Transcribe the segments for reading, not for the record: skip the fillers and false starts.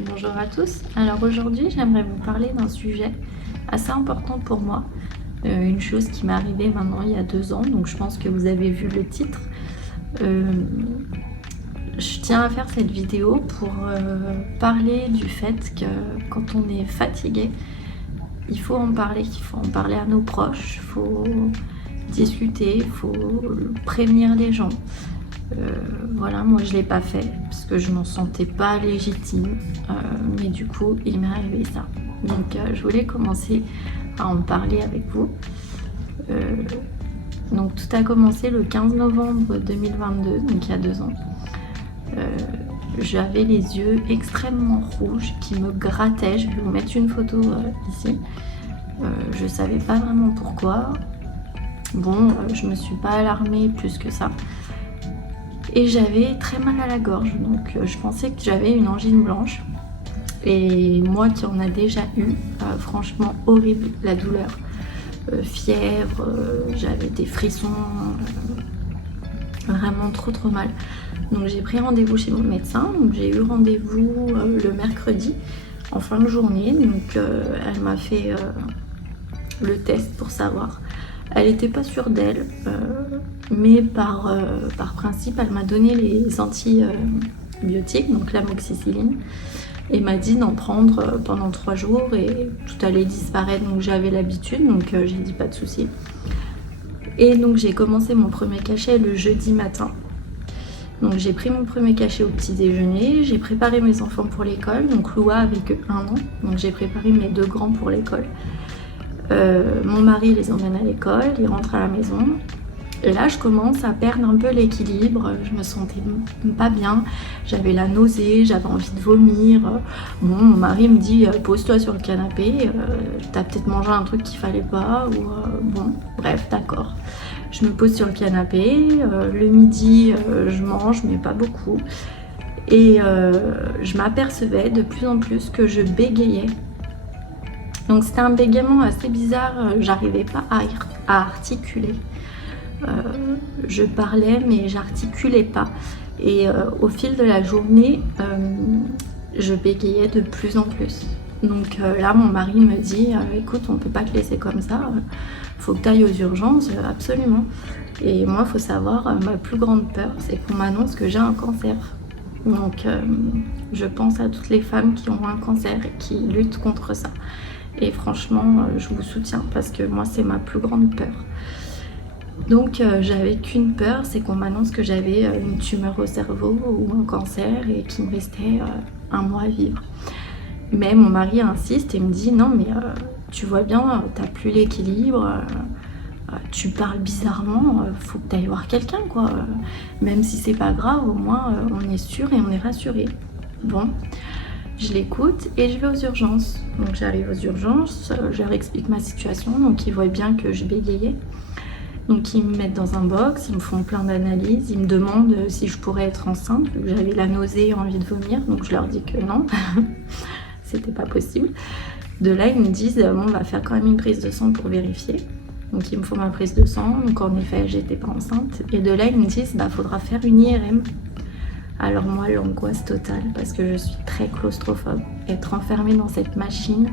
Bonjour à tous. Alors aujourd'hui, j'aimerais vous parler d'un sujet assez important pour moi. Une chose qui m'est arrivée maintenant il y a 2 ans, donc je pense que vous avez vu le titre. Je tiens à faire cette vidéo pour parler du fait que quand on est fatigué, il faut en parler à nos proches, il faut discuter, il faut prévenir les gens. Voilà, moi je l'ai pas fait parce que je m'en sentais pas légitime, mais du coup il m'est arrivé ça. Donc je voulais commencer à en parler avec vous. Donc tout a commencé le 15 novembre 2022, donc il y a 2 ans. J'avais les yeux extrêmement rouges qui me grattaient. Je vais vous mettre une photo ici. Je savais pas vraiment pourquoi. Bon, je me suis pas alarmée plus que ça. Et j'avais très mal à la gorge, donc je pensais que j'avais une angine blanche. Et moi qui en a déjà eu, franchement horrible la douleur. Fièvre, j'avais des frissons, vraiment trop mal. Donc j'ai pris rendez-vous chez mon médecin, donc j'ai eu rendez-vous le mercredi en fin de journée. Donc elle m'a fait le test pour savoir. Elle n'était pas sûre d'elle, mais par principe, elle m'a donné les antibiotiques, donc l'amoxicilline, et m'a dit d'en prendre pendant 3 jours et tout allait disparaître. Donc j'avais l'habitude, donc j'ai dit pas de souci. Et donc j'ai commencé mon premier cachet le jeudi matin. Donc j'ai pris mon premier cachet au petit déjeuner, j'ai préparé mes enfants pour l'école, donc Loua avait que 1 an, donc j'ai préparé mes 2 grands pour l'école. Mon mari les emmène à l'école, ils rentrent à la maison. Et là, je commence à perdre un peu l'équilibre. Je me sentais pas bien. J'avais la nausée, j'avais envie de vomir. Bon, mon mari me dit pose-toi sur le canapé. T'as peut-être mangé un truc qu'il fallait pas. Ou bon, bref, d'accord. Je me pose sur le canapé. Le midi, je mange, mais pas beaucoup. Et je m'apercevais de plus en plus que je bégayais. Donc c'était un bégaiement assez bizarre, j'arrivais pas à articuler. Je parlais mais j'articulais pas. Et au fil de la journée, je bégayais de plus en plus. Donc là mon mari me dit écoute, on peut pas te laisser comme ça, faut que tu ailles aux urgences, absolument. Et moi il faut savoir, ma plus grande peur c'est qu'on m'annonce que j'ai un cancer. Donc je pense à toutes les femmes qui ont un cancer et qui luttent contre ça. Et franchement, je vous soutiens parce que moi, c'est ma plus grande peur. Donc, j'avais qu'une peur, c'est qu'on m'annonce que j'avais une tumeur au cerveau ou un cancer et qu'il me restait 1 mois à vivre. Mais mon mari insiste et me dit non, mais tu vois bien, t'as plus l'équilibre, tu parles bizarrement, faut que t'ailles voir quelqu'un, quoi. Même si c'est pas grave, au moins on est sûr et on est rassuré. Bon. Je l'écoute et je vais aux urgences. Donc j'arrive aux urgences, je leur explique ma situation, donc ils voient bien que je bégayais. Donc ils me mettent dans un box, ils me font plein d'analyses, ils me demandent si je pourrais être enceinte, vu que j'avais la nausée et envie de vomir, donc je leur dis que non, c'était pas possible. De là ils me disent bon, on va faire quand même une prise de sang pour vérifier. Donc ils me font ma prise de sang, donc en effet j'étais pas enceinte. Et de là ils me disent faudra faire une IRM. Alors moi, l'angoisse totale, parce que je suis très claustrophobe. Être enfermée dans cette machine,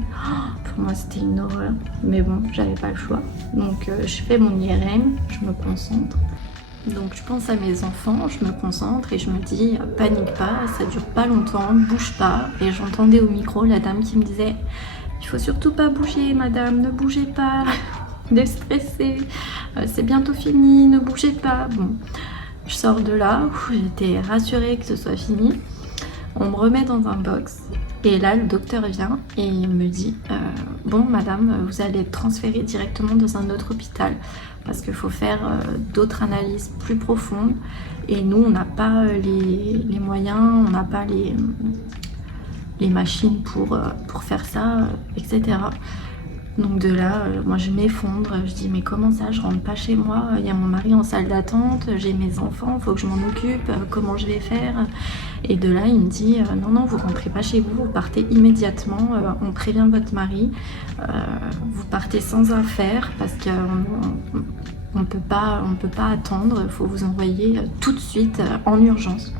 pour moi c'était une horreur. Mais bon, j'avais pas le choix. Donc je fais mon IRM, je me concentre. Donc je pense à mes enfants, je me concentre et je me dis panique pas, ça dure pas longtemps, bouge pas. Et j'entendais au micro la dame qui me disait il faut surtout pas bouger madame, ne bougez pas, de stresser, c'est bientôt fini, ne bougez pas. Bon. Je sors de là, j'étais rassurée que ce soit fini. On me remet dans un box et là le docteur vient et il me dit bon madame, vous allez être transférée directement dans un autre hôpital parce qu'il faut faire d'autres analyses plus profondes et nous on n'a pas les moyens, on n'a pas les machines pour faire ça, etc. Donc de là, moi je m'effondre, je dis mais comment ça, je rentre pas chez moi, il y a mon mari en salle d'attente, j'ai mes enfants, faut que je m'en occupe, comment je vais faire? Et de là il me dit non, vous rentrez pas chez vous, vous partez immédiatement, on prévient votre mari, vous partez sans affaires parce qu'on peut pas attendre, il faut vous envoyer tout de suite en urgence.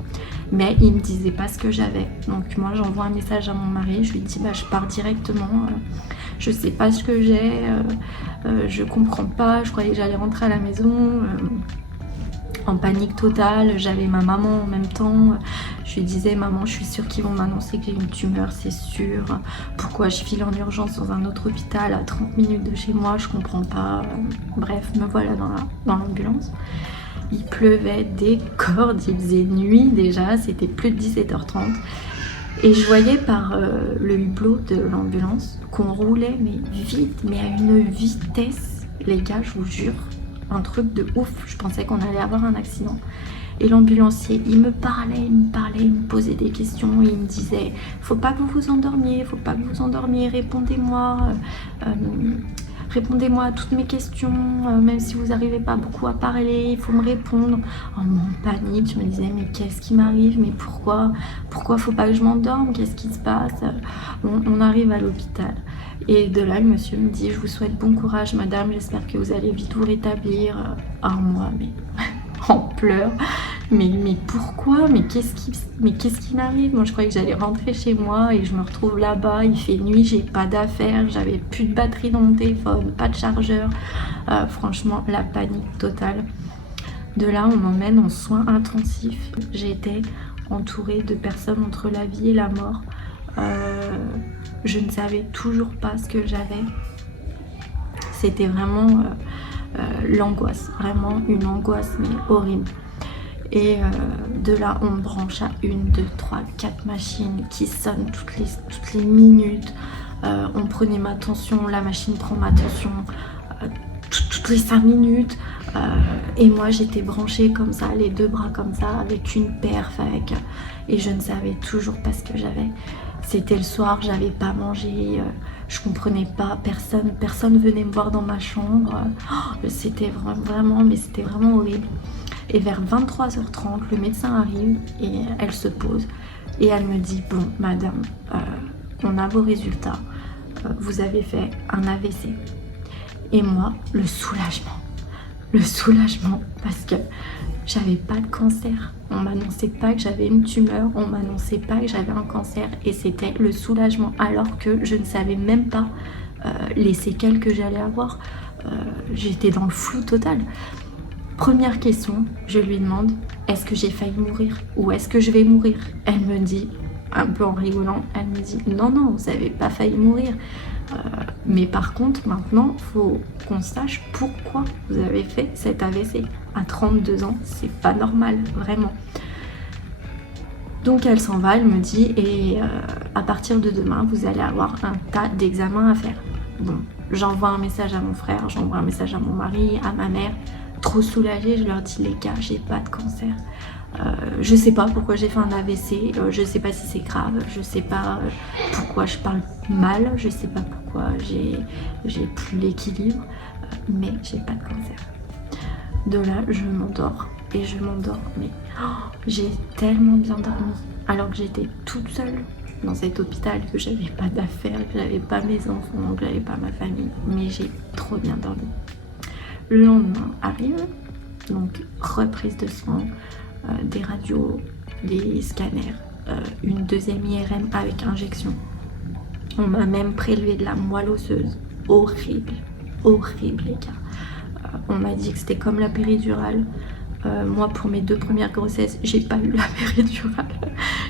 mais il me disait pas ce que j'avais. Donc moi j'envoie un message à mon mari, je lui dis bah, je pars directement, je sais pas ce que j'ai, je comprends pas, je croyais que j'allais rentrer à la maison. En panique totale, j'avais ma maman en même temps, je lui disais maman je suis sûre qu'ils vont m'annoncer que j'ai une tumeur, c'est sûr, pourquoi je file en urgence dans un autre hôpital à 30 minutes de chez moi, je comprends pas, bref me voilà dans l'ambulance. Il pleuvait des cordes, il faisait nuit déjà, c'était plus de 17h30 et je voyais par le hublot de l'ambulance qu'on roulait mais vite, mais à une vitesse, les gars je vous jure, un truc de ouf, je pensais qu'on allait avoir un accident. Et l'ambulancier, il me parlait, il me posait des questions, il me disait faut pas que vous vous endormiez, faut pas que vous vous endormiez, répondez-moi à toutes mes questions, même si vous n'arrivez pas beaucoup à parler, il faut me répondre. En panique, je me disais mais qu'est-ce qui m'arrive, mais pourquoi faut pas que je m'endorme, qu'est-ce qui se passe? On arrive à l'hôpital et de là le monsieur me dit je vous souhaite bon courage madame, j'espère que vous allez vite vous rétablir. Moi mais en pleurs, mais pourquoi, mais qu'est-ce qui m'arrive? Moi je croyais que j'allais rentrer chez moi et je me retrouve là-bas, il fait nuit, j'ai pas d'affaires, j'avais plus de batterie dans mon téléphone, pas de chargeur, franchement la panique totale. De là on m'emmène en soins intensifs, j'ai été entourée de personnes entre la vie et la mort, je ne savais toujours pas ce que j'avais, c'était vraiment l'angoisse, vraiment une angoisse mais horrible. Et de là on me branche à 1, 2, 3, 4 machines qui sonnent toutes les minutes, on prenait ma tension, la machine prend ma tension toutes les 5 minutes, et moi j'étais branchée comme ça, les deux bras comme ça, avec une perf, et je ne savais toujours pas ce que j'avais. C'était le soir, j'avais pas mangé, je comprenais pas, personne venait me voir dans ma chambre, c'était vraiment horrible. Et vers 23h30, le médecin arrive et elle se pose et elle me dit bon madame, on a vos résultats, vous avez fait un AVC. Et moi, le soulagement parce que j'avais pas de cancer, on m'annonçait pas que j'avais une tumeur, on m'annonçait pas que j'avais un cancer, et c'était le soulagement alors que je ne savais même pas les séquelles que j'allais avoir. J'étais dans le flou total. Première question, je lui demande est-ce que j'ai failli mourir ou est-ce que je vais mourir? Elle me dit, un peu en rigolant, elle me dit non vous n'avez pas failli mourir, mais par contre maintenant faut qu'on sache pourquoi vous avez fait cet AVC à 32 ans, c'est pas normal vraiment. Donc elle s'en va, elle me dit et à partir de demain vous allez avoir un tas d'examens à faire. Bon, j'envoie un message à mon frère, j'envoie un message à mon mari, à ma mère, trop soulagée, je leur dis les gars j'ai pas de cancer. Je sais pas pourquoi j'ai fait un AVC, je sais pas si c'est grave, je sais pas pourquoi je parle mal, je sais pas pourquoi j'ai plus l'équilibre, mais j'ai pas de cancer. De là je m'endors et je m'endors, mais j'ai tellement bien dormi alors que j'étais toute seule dans cet hôpital, que j'avais pas d'affaires, que j'avais pas mes enfants, que j'avais pas ma famille, mais j'ai trop bien dormi. Le lendemain arrive, donc reprise de soins, des radios, des scanners, une deuxième IRM avec injection. On m'a même prélevé de la moelle osseuse. Horrible les gars. On m'a dit que c'était comme la péridurale. Moi pour mes 2 premières grossesses, j'ai pas eu la péridurale.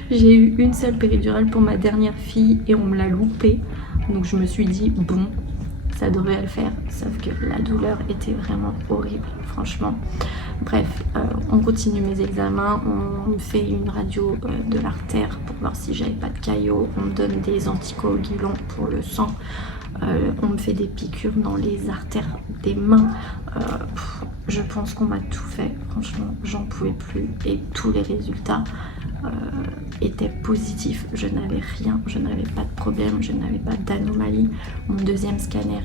J'ai eu une seule péridurale pour ma dernière fille et on me l'a loupée. Donc je me suis dit bon, ça devrait le faire, sauf que la douleur était vraiment horrible, franchement. Bref, on continue mes examens, on me fait une radio de l'artère pour voir si j'avais pas de caillots, on me donne des anticoagulants pour le sang, on me fait des piqûres dans les artères des mains. Je pense qu'on m'a tout fait, franchement, j'en pouvais plus et tous les résultats étaient positifs. Je n'avais rien, je n'avais pas de problème, je n'avais pas d'anomalie. Mon deuxième scanner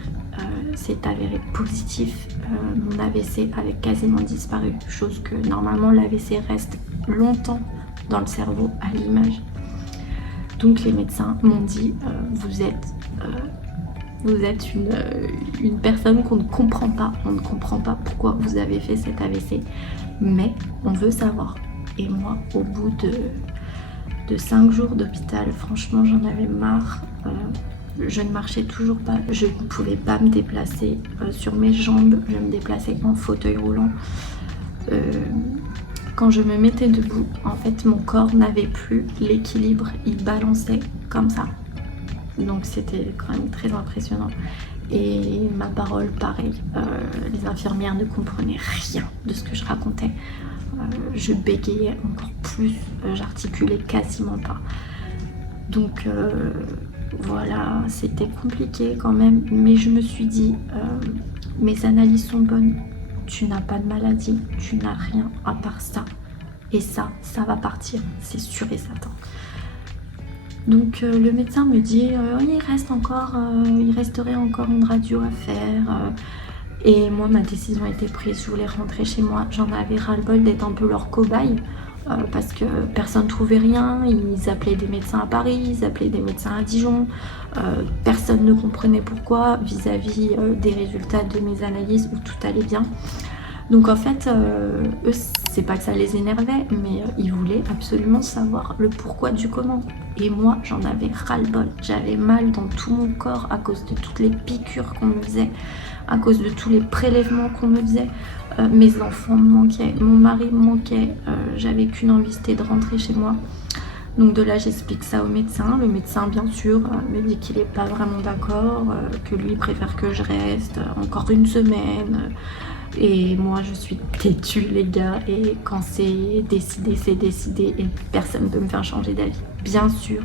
s'est avéré positif, mon AVC avait quasiment disparu, chose que normalement l'AVC reste longtemps dans le cerveau à l'image. Donc les médecins m'ont dit vous êtes une personne qu'on ne comprend pas, on ne comprend pas pourquoi vous avez fait cet AVC, mais on veut savoir. Et moi, au bout de 5 jours d'hôpital, franchement, j'en avais marre. Je ne marchais toujours pas, je ne pouvais pas me déplacer sur mes jambes, je me déplaçais en fauteuil roulant. Quand je me mettais debout, en fait, mon corps n'avait plus l'équilibre, il balançait comme ça. Donc c'était quand même très impressionnant. Et ma parole, pareil, les infirmières ne comprenaient rien de ce que je racontais. Je bégayais encore plus, j'articulais quasiment pas. Donc voilà, c'était compliqué quand même, mais je me suis dit, mes analyses sont bonnes, tu n'as pas de maladie, tu n'as rien à part ça. Et ça va partir, c'est sûr et certain. Donc le médecin me dit, il resterait encore une radio à faire. Et moi, ma décision était prise, je voulais rentrer chez moi. J'en avais ras-le-bol d'être un peu leur cobaye. Parce que personne ne trouvait rien, ils appelaient des médecins à Paris, ils appelaient des médecins à Dijon, personne ne comprenait pourquoi vis-à-vis des résultats de mes analyses où tout allait bien. Donc en fait, eux, c'est pas que ça les énervait, mais ils voulaient absolument savoir le pourquoi du comment. Et moi, j'en avais ras-le-bol, j'avais mal dans tout mon corps à cause de toutes les piqûres qu'on me faisait, à cause de tous les prélèvements qu'on me faisait. Mes enfants me manquaient, mon mari me manquait, j'avais qu'une envie, c'était de rentrer chez moi. Donc de là, j'explique ça au médecin. Le médecin, bien sûr, me dit qu'il n'est pas vraiment d'accord, que lui préfère que je reste encore une semaine. Et moi, je suis têtue, les gars, et quand c'est décidé, et personne ne peut me faire changer d'avis. Bien sûr,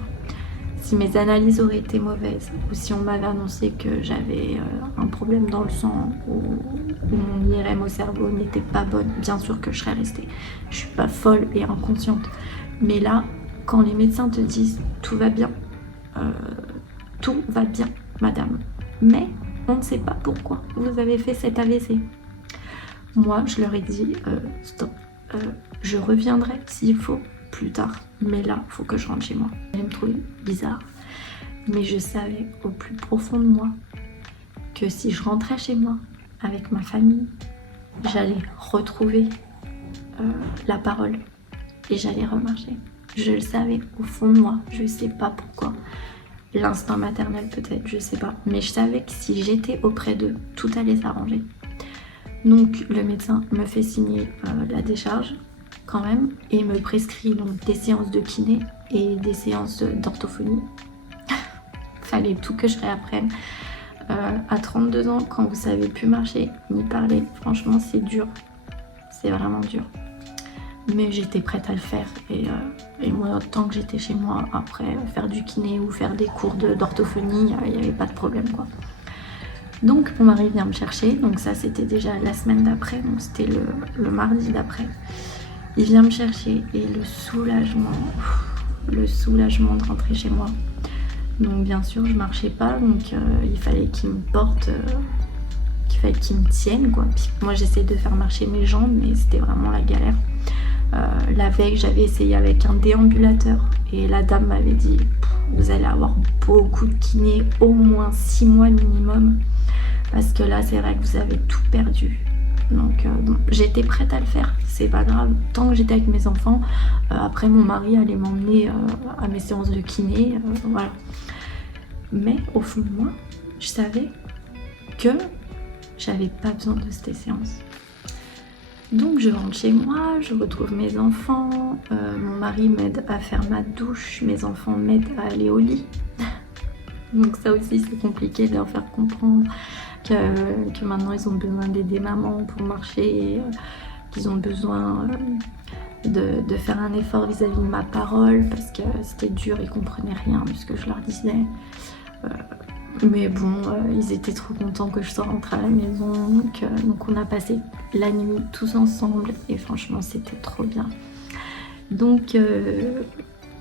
si mes analyses auraient été mauvaises, ou si on m'avait annoncé que j'avais un problème dans le sang, ou mon IRM au cerveau n'était pas bonne, bien sûr que je serais restée. Je suis pas folle et inconsciente. Mais là, quand les médecins te disent tout va bien, madame, mais on ne sait pas pourquoi vous avez fait cet AVC. Moi, je leur ai dit stop, je reviendrai s'il faut plus tard, mais là, il faut que je rentre chez moi. Ils me trouvaient bizarre, mais je savais au plus profond de moi que si je rentrais chez moi avec ma famille, j'allais retrouver la parole et j'allais remarcher. Je le savais au fond de moi, je sais pas pourquoi. L'instinct maternel peut-être, je sais pas, mais je savais que si j'étais auprès d'eux, tout allait s'arranger. Donc le médecin me fait signer la décharge quand même et me prescrit donc des séances de kiné et des séances d'orthophonie. Fallait tout que je réapprenne. À 32 ans, quand vous savez plus marcher ni parler, franchement c'est dur, c'est vraiment dur. Mais j'étais prête à le faire et moi, tant que j'étais chez moi, après faire du kiné ou faire des cours d'orthophonie, il n'y avait pas de problème quoi. Donc mon mari vient me chercher, donc ça c'était déjà la semaine d'après, donc c'était le mardi d'après. Il vient me chercher et le soulagement de rentrer chez moi. Donc bien sûr je marchais pas, donc il fallait qu'il me porte, qu'il me tienne quoi. Puis moi j'essayais de faire marcher mes jambes, mais c'était vraiment la galère. La veille j'avais essayé avec un déambulateur et la dame m'avait dit vous allez avoir beaucoup de kiné, au moins 6 mois minimum, parce que là c'est vrai que vous avez tout perdu. Donc bon, j'étais prête à le faire, c'est pas grave, tant que j'étais avec mes enfants. Après mon mari allait m'emmener à mes séances de kiné, voilà. Mais au fond de moi, je savais que j'avais pas besoin de ces séances. Donc je rentre chez moi, je retrouve mes enfants, mon mari m'aide à faire ma douche, mes enfants m'aident à aller au lit. Donc ça aussi c'est compliqué de leur faire comprendre que maintenant ils ont besoin d'aider maman pour marcher, qu'ils ont besoin de faire un effort vis-à-vis de ma parole, parce que c'était dur, ils comprenaient rien de ce que je leur disais. Mais bon, ils étaient trop contents que je sois rentrée à la maison, donc on a passé la nuit tous ensemble et franchement c'était trop bien. Donc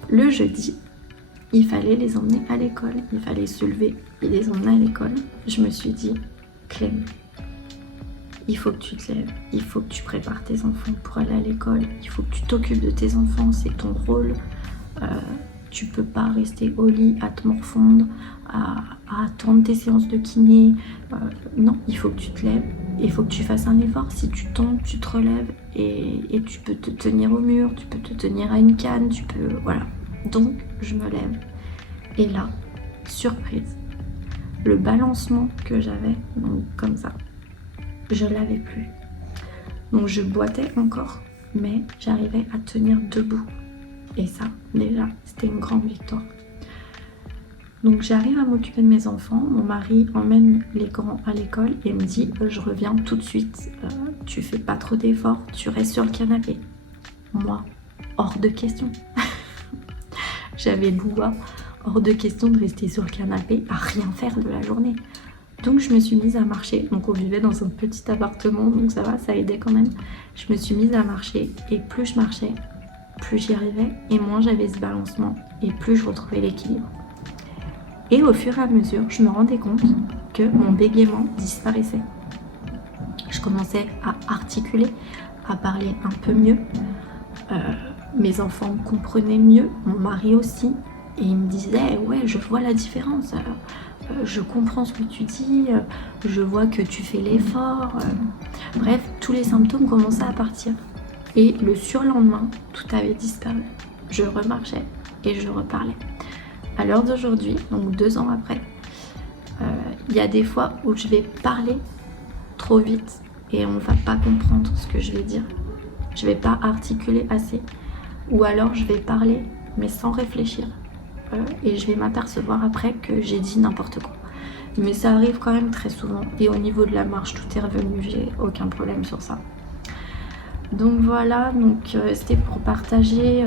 le jeudi, il fallait les emmener à l'école, il fallait se lever et les emmener à l'école. Je me suis dit, Clem, il faut que tu te lèves, il faut que tu prépares tes enfants pour aller à l'école, il faut que tu t'occupes de tes enfants, c'est ton rôle. tu peux pas rester au lit à te morfondre, à attendre tes séances de kiné. Non, il faut que tu te lèves, il faut que tu fasses un effort. Si tu tombes, tu te relèves et tu peux te tenir au mur, tu peux te tenir à une canne, tu peux... Voilà. Donc, je me lève. Et là, surprise, le balancement que j'avais, donc comme ça, je l'avais plus. Donc, je boitais encore, mais j'arrivais à tenir debout. Et ça, déjà, c'était une grande victoire. Donc j'arrive à m'occuper de mes enfants, mon mari emmène les grands à l'école et me dit je reviens tout de suite, tu fais pas trop d'efforts, tu restes sur le canapé. Moi, hors de question. J'avais le bois, hors de question de rester sur le canapé à rien faire de la journée. Donc je me suis mise à marcher, donc on vivait dans un petit appartement, donc ça va, ça aidait quand même. Je me suis mise à marcher et plus je marchais, plus j'y arrivais et moins j'avais ce balancement et plus je retrouvais l'équilibre. Et au fur et à mesure, je me rendais compte que mon bégaiement disparaissait. Je commençais à articuler, à parler un peu mieux. Mes enfants me comprenaient mieux, mon mari aussi. Et il me disait, ouais, je vois la différence. Je comprends ce que tu dis, je vois que tu fais l'effort. Bref, tous les symptômes commençaient à partir. Et le surlendemain, tout avait disparu. Je remarchais et je reparlais. À l'heure d'aujourd'hui, donc 2 ans après, il y a des fois où je vais parler trop vite et on ne va pas comprendre ce que je vais dire. Je ne vais pas articuler assez. Ou alors je vais parler mais sans réfléchir. Et je vais m'apercevoir après que j'ai dit n'importe quoi. Mais ça arrive quand même très souvent. Et au niveau de la marche, tout est revenu. J'ai aucun problème sur ça. Donc voilà, donc c'était pour partager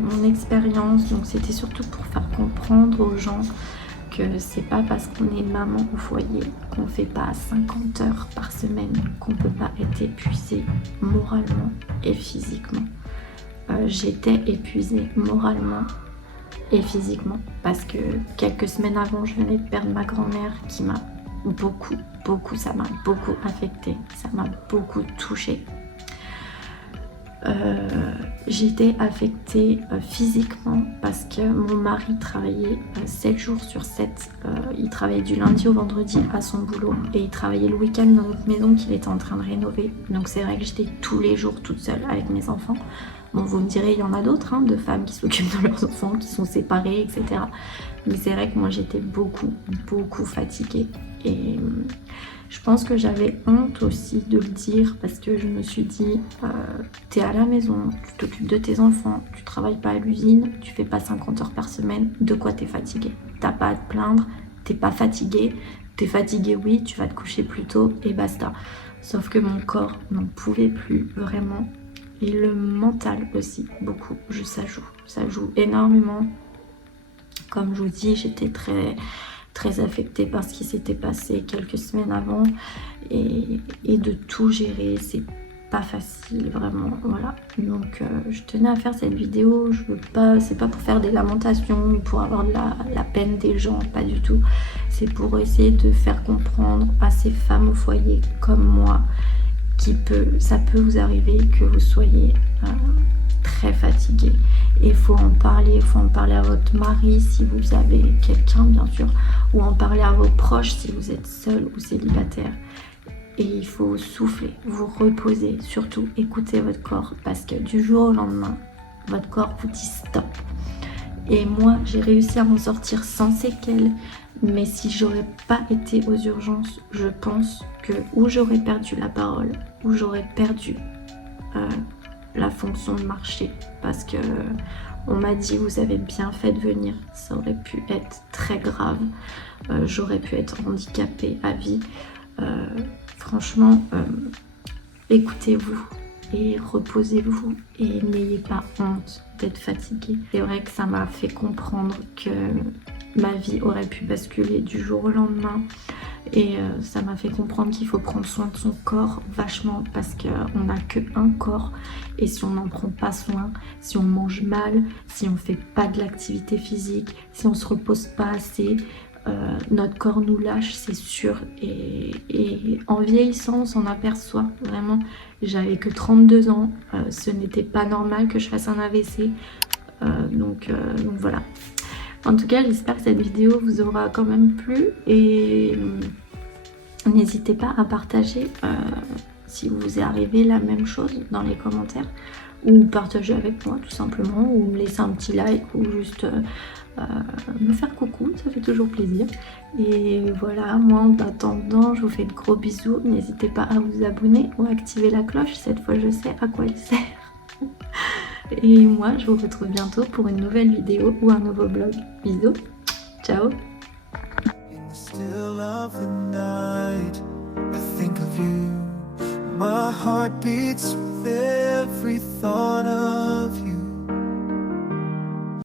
mon expérience. Donc c'était surtout pour faire comprendre aux gens que c'est pas parce qu'on est maman au foyer qu'on fait pas 50 heures par semaine qu'on peut pas être épuisé moralement et physiquement. J'étais épuisée moralement et physiquement parce que quelques semaines avant je venais de perdre ma grand-mère qui m'a beaucoup, ça m'a beaucoup affectée, ça m'a beaucoup touchée. J'étais affectée physiquement parce que mon mari travaillait 7 jours sur 7. Il travaillait du lundi au vendredi à son boulot et il travaillait le week-end dans notre maison qu'il était en train de rénover. Donc c'est vrai que j'étais tous les jours toute seule avec mes enfants. Bon, vous me direz, il y en a d'autres, de femmes qui s'occupent de leurs enfants, qui sont séparées, etc. Mais c'est vrai que moi j'étais beaucoup fatiguée. Et je pense que j'avais honte aussi de le dire parce que je me suis dit, t'es à la maison, tu t'occupes de tes enfants, tu travailles pas à l'usine, tu fais pas 50 heures par semaine, de quoi t'es fatiguée? T'as pas à te plaindre, t'es pas fatiguée, t'es fatiguée oui, tu vas te coucher plus tôt et basta. Sauf que mon corps n'en pouvait plus vraiment. Et le mental aussi, beaucoup, ça joue énormément. Comme je vous dis, j'étais très affectée par ce qui s'était passé quelques semaines avant et de tout gérer, c'est pas facile vraiment, voilà. Donc je tenais à faire cette vidéo, c'est pas pour faire des lamentations ou pour avoir de la peine des gens, pas du tout. C'est pour essayer de faire comprendre à ces femmes au foyer comme moi ça peut vous arriver que vous soyez très fatigué. Et il faut en parler à votre mari si vous avez quelqu'un bien sûr, ou en parler à vos proches si vous êtes seul ou célibataire. Et il faut souffler, vous reposer, surtout écouter votre corps parce que du jour au lendemain, votre corps vous dit stop. Et moi, j'ai réussi à m'en sortir sans séquelles, mais si j'aurais pas été aux urgences, je pense que ou j'aurais perdu la parole, ou j'aurais perdu la fonction de marcher, parce que on m'a dit vous avez bien fait de venir, ça aurait pu être très grave, j'aurais pu être handicapée à vie. Franchement, écoutez-vous et reposez-vous et n'ayez pas honte d'être fatiguée. C'est vrai que ça m'a fait comprendre que ma vie aurait pu basculer du jour au lendemain et ça m'a fait comprendre qu'il faut prendre soin de son corps vachement parce qu'on n'a qu'un corps et si on n'en prend pas soin, si on mange mal, si on fait pas de l'activité physique, si on se repose pas assez, notre corps nous lâche, c'est sûr. Et en vieillissant, on s'en aperçoit vraiment. J'avais que 32 ans, ce n'était pas normal que je fasse un AVC. Donc voilà. En tout cas, j'espère que cette vidéo vous aura quand même plu et n'hésitez pas à partager si vous est arrivé la même chose dans les commentaires, ou partager avec moi tout simplement, ou me laisser un petit like, ou juste me faire coucou, ça fait toujours plaisir. Et voilà, moi en attendant, je vous fais de gros bisous. N'hésitez pas à vous abonner ou à activer la cloche, cette fois je sais à quoi elle sert. Et moi, je vous retrouve bientôt pour une nouvelle vidéo ou un nouveau vlog. Bisous, ciao. Still of the night, I think of you. My heart beats with every thought.